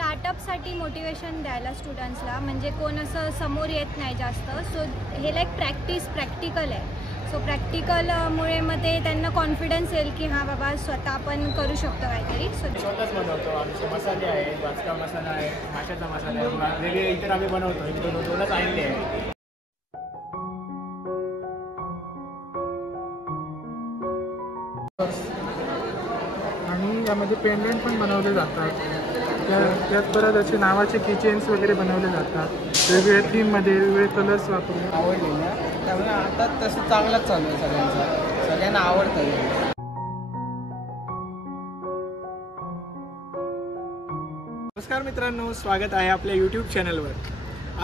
स्टार्टअपसाठी motivation द्यायला स्टुडंट्सला, म्हणजे कोण असं समोर येत नाही जास्त. सो हे लाईक प्रॅक्टिकल आहे. सो प्रॅक्टिकलमुळे मग ते त्यांना कॉन्फिडन्स येईल की हां बाबा स्वतः आपण करू शकतो काहीतरी. सो स्वतःच बनवतो. आमचे मसाले आहेत, वाचका मसाला आहे, माशाचा मसाला आहे, वेगळे इतर आम्ही बनवतो. एक दोनच आणले आहे. आणि यामध्ये पेंडेंट पण बनवले जातात. त्यात परत असे नावाचे किचेन्स वगैरे बनवले जातात. वेगवेगळ्या थीममध्ये वेगवेगळे कलर्स वापरून आवडलेल्या, त्यामुळे आता तसं चांगलाच चालू आहे सगळ्यांचा. सगळ्यांना आवडतं. नमस्कार मित्रांनो, स्वागत आहे आपल्या यूट्यूब चॅनलवर.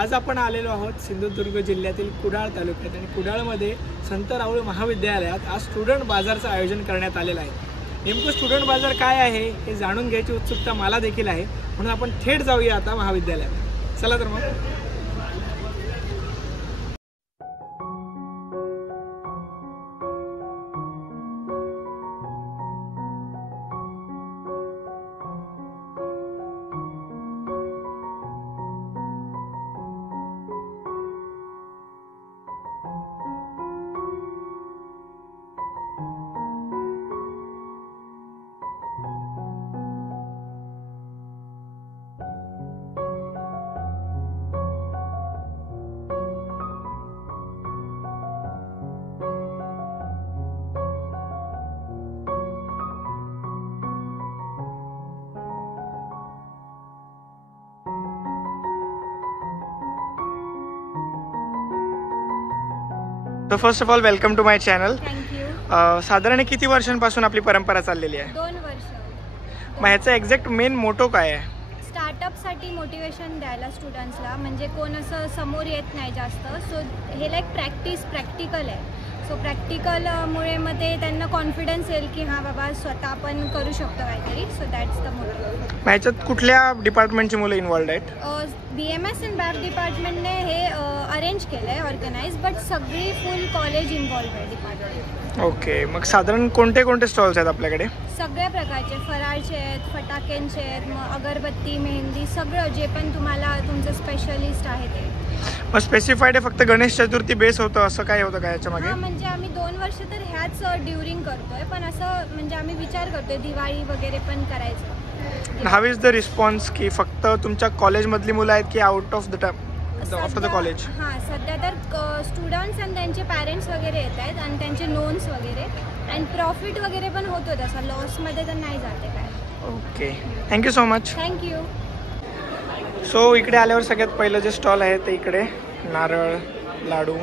आज आपण आलेलो आहोत सिंधुदुर्ग जिल्ह्यातील कुडाळ तालुक्यात. आणि कुडाळमध्ये संत राऊळ महाविद्यालयात आज स्टुडंट बाजारचं आयोजन करण्यात आलेलं आहे. नेमकं स्टुडंट बाजार काय आहे हे जाणून घ्यायची उत्सुकता मला देखील आहे, म्हणून आपण थेट जाऊया आता महाविद्यालयात. चला तर मग. तर first of all welcome to my channel. Thank you. साधारण किती वर्षांपासून आपली परंपरा चाललेली आहे? 2 वर्ष. मग ह्याचा एक्झॅक्ट मेन मोटो काय आहे? स्टार्टअपसाठी मोटिवेशन द्यायला स्टुडंट्सला, म्हणजे कोण असं समोर येत नाही जास्त. सो हे लाईक प्रॅक्टिकल आहे. सो प्रॅक्टिकलमुळे मग ते त्यांना कॉन्फिडन्स येईल की हां बाबा स्वतः आपण करू शकतो काहीतरी. So that's the motive. मग ह्याच्यात कुठल्या डिपार्टमेंटची मुलं इन्वॉल्ड आहेत? BMS अँड BAP डिपार्टमेंटने हे अरेंज केलं आहे, ऑर्गनाईज, बट सगळी फुल कॉलेज इन्वॉल्व आहे डिपार्टमेंट. ओके. मग साधारण कोणते कोणते स्टॉल्स आहेत आपल्याकडे? सगळ्या प्रकारचे फराळचे आहेत, फटाक्यांचे आहेत, मग अगरबत्ती, मेहंदी, सगळं जे पण तुम्हाला तुमचं स्पेशलिस्ट आहे ते. मग स्पेसिफाईड फक्त गणेश चतुर्थी बेस होतं असं काय होतं का याच्यामागे? हां, म्हणजे आम्ही 2 वर्ष तर ह्याच ड्युरिंग करतोय, पण असं म्हणजे आम्ही विचार करतोय दिवाळी वगैरे पण करायचं. हाव इज द रिस्पॉन्स की फक्त तुमच्या कॉलेजमधली मुलं आहेत की आउट ऑफ द कॉलेज? हां, सध्या तर स्टुडंट्स आणि त्यांचे पॅरेंट्स वगैरे येत आहेत आणि त्यांचे नोन्स वगैरे. अँड प्रॉफिट वगैरे पण होतो, तसा लॉसमध्ये तर नाही जाते काय. Okay, thank you so much. Thank you. So इकडे आल्यावर सगळ्यात पहिलं जे स्टॉल आहे ते इकडे नारळ लाडू.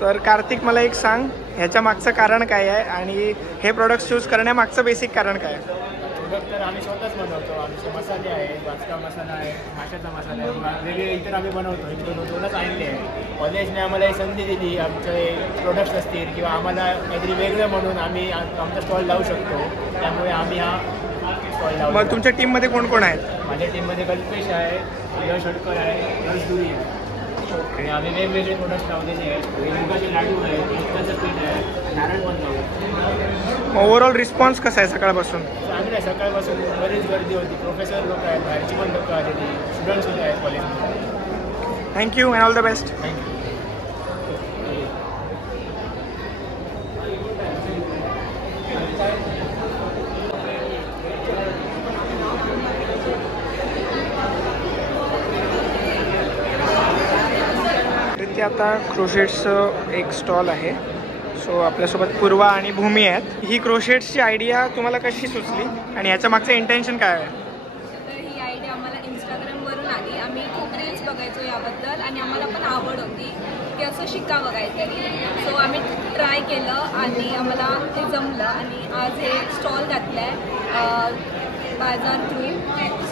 तर कार्तिक, मला एक सांग, ह्याच्या मागचं कारण काय आहे आणि हे प्रोडक्ट्स चूज करण्यामागचं बेसिक कारण काय आहे? प्रोडक्ट तर आम्ही स्वतःच बनवतो. आमचे मसाले आहेत, वाचका मसाला आहे, माशाचा मसाला आहे, वेगळे इतर आम्ही बनवतो. एक दोनच आणले आहे. कॉलेजने आम्हाला ही संधी दिली, आमचे प्रोडक्ट्स असतील किंवा आम्हाला काहीतरी वेगळं म्हणून आम्ही आमचा स्टॉल लावू शकतो. त्यामुळे आम्ही हा स्टॉल लावतो. मग तुमच्या टीममध्ये कोण कोण आहेत? माझ्या टीममध्ये कल्पेश आहे, यश हडकर आहे, रसदुरी आहे. आणि आम्ही वेगवेगळे प्रोडक्ट्स लावलेले आहेत. मुगाचे लाडू आहेत, मुगाचं पीठ आहे, नारळ पण लावतो. ओव्हरऑल रिस्पॉन्स कसा आहे सकाळपासून? चांगलं आहे. सकाळपासून बरीच गर्दी होती. प्रोफेसर लोक आहेत, बाहेरची पण लोकं आलेली, स्टुडंट्स सुद्धा आहेत कॉलेजमध्ये. Thank you and all the best. Thank you. इथे आता क्रोशेट्सचं एक स्टॉल आहे. सो आपल्यासोबत पूर्वा आणि भूमी आहेत. ही क्रोशेट्सची आयडिया तुम्हाला कशी सुचली आणि ह्याच्या मागचं इंटेन्शन काय आहे? तर ही आयडिया आम्हाला इंस्टाग्रामवरून आली. आम्ही खूप रील्स बघायचो याबद्दल आणि आम्हाला पण आवड होती की असं शिकावं काहीतरी. सो आम्ही ट्राय केलं आणि आम्हाला ते जमलं आणि आज हे स्टॉल घातलं आहे बाजार थ्रू.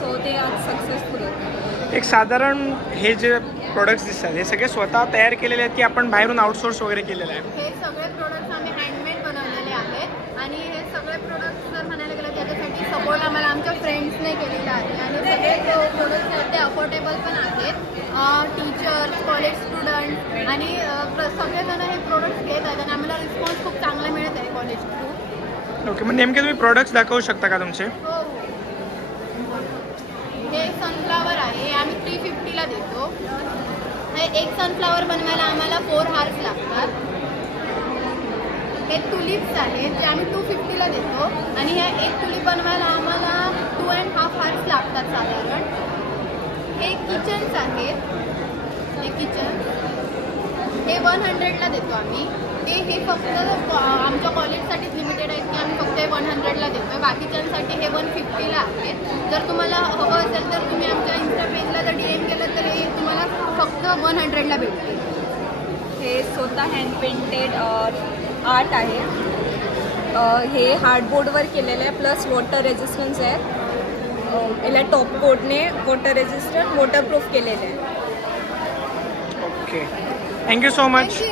सो ते आज सक्सेसफुल होतं. एक साधारण हे जे प्रोडक्ट्स दिसतात हे सगळे स्वतः तयार केलेले आहेत की आपण बाहेरून आउटसोर्स वगैरे केलेलं आहे? हे सगळे प्रोडक्ट्स आम्ही हँडमेड बनवलेले आहेत आणि हे सगळे प्रोडक्ट्स जर म्हणायला गेलं त्याच्यासाठी सपोर्ट आम्हाला आमच्या फ्रेंड्सने केलेला आहे. आणि सगळे प्रोडक्ट्स आहेत ते अफोर्डेबल पण आहेत. टीचर्स, कॉलेज स्टुडंट आणि सगळेजण हे प्रोडक्ट्स घेत आहेत आणि आम्हाला रिस्पॉन्स खूप चांगला मिळत आहे कॉलेज थ्रू. ओके. मग नेमके तुम्ही प्रोडक्ट्स दाखवू शकता का तुमचे? हो. 350ला देतो. हे एक सनफ्लावर बनवायला आम्हाला 4 हार्स लागतात. हे टुलिप्स आहेत जे आम्ही 250ला देतो आणि ह्या एक टुलिप बनवायला आम्हाला 2.5 हार्स लागतात साधारण. हे किचन्स आहेत. हे किचन हे 100ला देतो आम्ही. हे फक्त आमच्या कॉलेजसाठीच लिमिटेड आहेत की आम्ही फक्त 100ला देतो. बाकीच्यांसाठी हे 150ला आहे. जर तुम्हाला हवं असेल तर तुम्ही आमच्या इंस्टा पेजला जर DM केलं तर हे तुम्हाला फक्त 100ला भेटते. हे स्वतः हँड पेंटेड आर्ट आहे. हे हार्डबोर्डवर केलेलं आहे प्लस वॉटर रेजिस्टन्स आहे. याला टॉप कोटने वॉटर रेजिस्टंट वॉटरप्रूफ केलेलं आहे. Okay, thank you so much.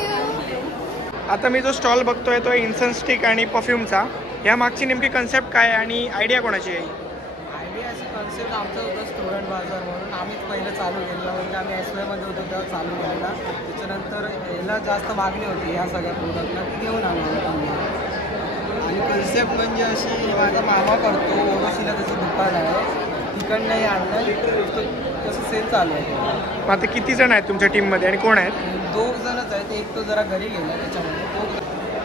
आता मी जो स्टॉल बघतोय तो इन्सेन्स स्टिक आणि परफ्यूमचा. या मागची नेमकी कन्सेप्ट काय आणि आयडिया कोणाची आहे? आयडिया अशी कन्सेप्ट आमचा होता स्टुडंट बाजार म्हणून. आम्हीच पहिलं चालू केलं म्हणजे आम्ही SYमध्ये होतो तेव्हा चालू केलेला. त्याच्यानंतर याला जास्त मागणी होती ह्या सगळ्या प्रोडक्टला ती घेऊन आलो. आणि कन्सेप्ट म्हणजे अशी माझा मामा करतो ओरोसीला त्याचं दुकान आहे तिकडनंही आणलं तसं सेल चालू आहे. मग आता किती जण आहेत तुमच्या टीममध्ये आणि कोण आहेत? 2 जणच आहेत. एक तो जरा घरी गेला त्याच्यामध्ये.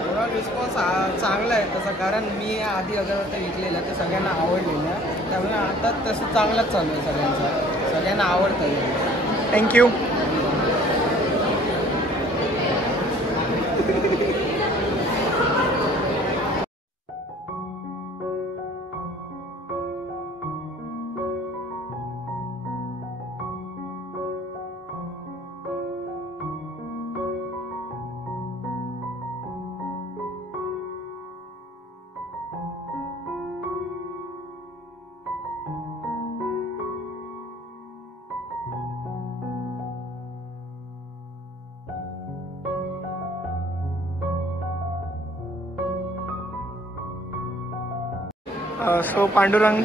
थोडा रिस्पॉन्स चांगला आहे तसा कारण मी आधी अगरबत्त्या विकलेल्या ते सगळ्यांना आवडलेल्या त्यामुळे आता तसं चांगलाच चालू आहे सगळ्यांचं. सगळ्यांना आवडतं. थँक्यू. सो पांडुरंग,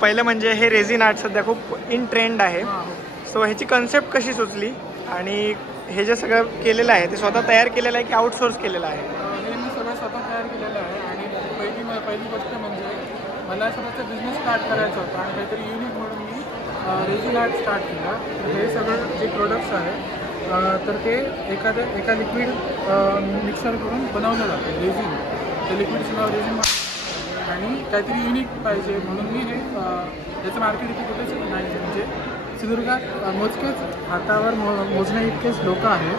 पहिलं म्हणजे हे रेझिन आर्ट सध्या खूप इन ट्रेंड आहे. सो ह्याची कन्सेप्ट कशी सुचली आणि हे जे सगळं केलेलं आहे ते स्वतः तयार केलेलं आहे की आउटसोर्स केलेलं आहे? हे मी सगळं स्वतः तयार केलेलं आहे. आणि पहिली गोष्ट म्हणजे मला स्वतःचा बिझनेस स्टार्ट करायचा होता आणि काहीतरी युनिक म्हणून मी रेझिन आर्ट स्टार्ट केला. हे सगळं जे प्रोडक्ट्स आहेत तर ते एका लिक्विड मिक्सर करून बनवलं जातं रेझिन. ते लिक्विडचं नाव रेझिन आणि काहीतरी युनिक पाहिजे म्हणून मी हे त्याचं मार्केट इथे कुठेच नाही. म्हणजे सिंधुदुर्गात मोजकेच हातावर मोजण्या इतकेच लोक आहेत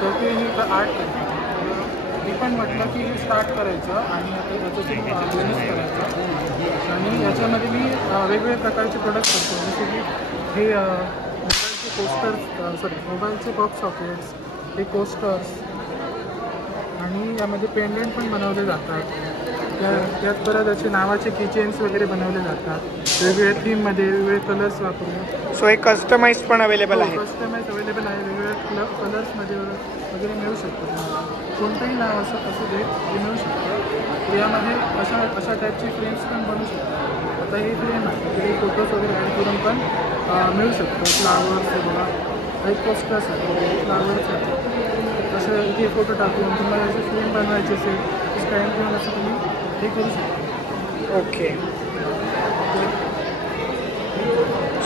तर ते हे आर्ट करतात. मी पण म्हटलं की हे स्टार्ट करायचं आणि याच्यातून बिझनेस करायचा. आणि याच्यामध्ये मी वेगवेगळ्या प्रकारचे प्रोडक्ट करतो. जसे की हे मोबाईलचे पोस्टर्स मोबाईलचे बॉक्स सॉकेट्स, हे कोस्टर्स आणि यामध्ये पेंडेंट पण बनवले जातात. त्यात परत असे नावाचे किचेन्स वगैरे बनवले जातात वेगवेगळ्या थीममध्ये वेगवेगळे कलर्स वापरून. सो एक कस्टमाइज पण अवेलेबल आहे? कस्टमाइज अवेलेबल आहे. वेगवेगळ्या कलर्समध्ये वगैरे मिळू शकतं. कोणतंही नाव असं दे ते मिळू शकतं. यामध्ये अशा टाईपची फ्रेम्स पण बनवू शकतात. आता हे फ्रेम आहे ते फोटोज वगैरे ॲड करून पण मिळू शकतं. फ्लावर्स बघा एक पोस्टर्स आहे फ्लावर्स आहे. असं इथे फोटो टाकून तुम्हाला असे फ्रेम बनवायचे असेल स्टँड घेऊन असं तुम्ही हे करू शकता. ओके.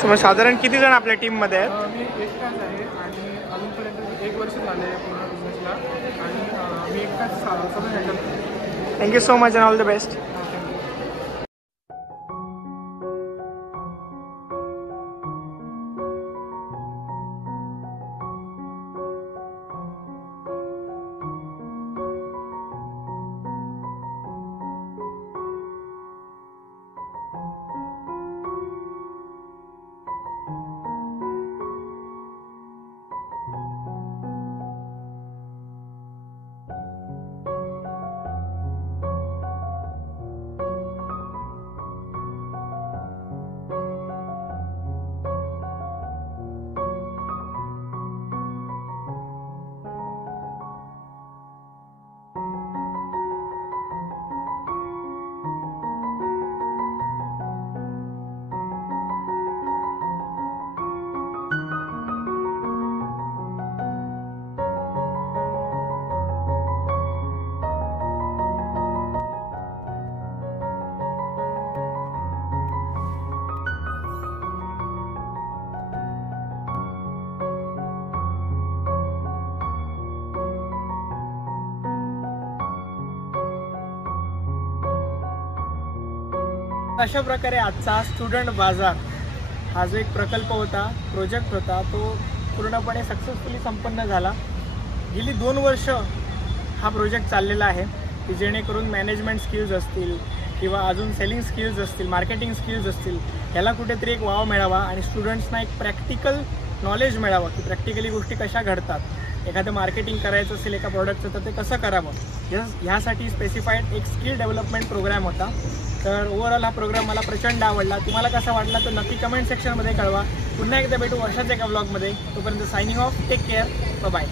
सो मग साधारण किती जण आपल्या टीममध्ये आहेत? मी एकटाच आहे आणि अजूनपर्यंत 1 वर्ष झालं आहे पूर्ण बिझनेसला आणि मी एकटाच सगळं हँडल करतो. Thank you so much and all the best. अशा प्रकारे आजचा स्टुडंट बाजार हा जो एक प्रकल्प होता, प्रोजेक्ट होता, तो पूर्णपणे सक्सेसफुली संपन्न झाला. गेली 2 वर्ष हा प्रोजेक्ट चाललेला आहे की जेणेकरून मॅनेजमेंट स्किल्स असतील किंवा अजून सेलिंग स्किल्स असतील, मार्केटिंग स्किल्स असतील, ह्याला कुठेतरी एक वाव मिळावा आणि स्टुडंट्सना एक प्रॅक्टिकल नॉलेज मिळावं की प्रॅक्टिकली गोष्टी कशा घडतात. एखादं मार्केटिंग करायचं असेल एका प्रॉडक्टचं तर ते कसं करावं, ह्यासाठी स्पेसिफाईड एक स्किल डेव्हलपमेंट प्रोग्राम होता. तर ओव्हरऑल हा प्रोग्राम मला प्रचंड आवडला. तुम्हाला कसा वाटला तर नक्की कमेंट सेक्शनमध्ये कळवा. पुन्हा एकदा भेटू अशाच एका व्लॉगमध्ये. तोपर्यंत signing off. Take care. Bye.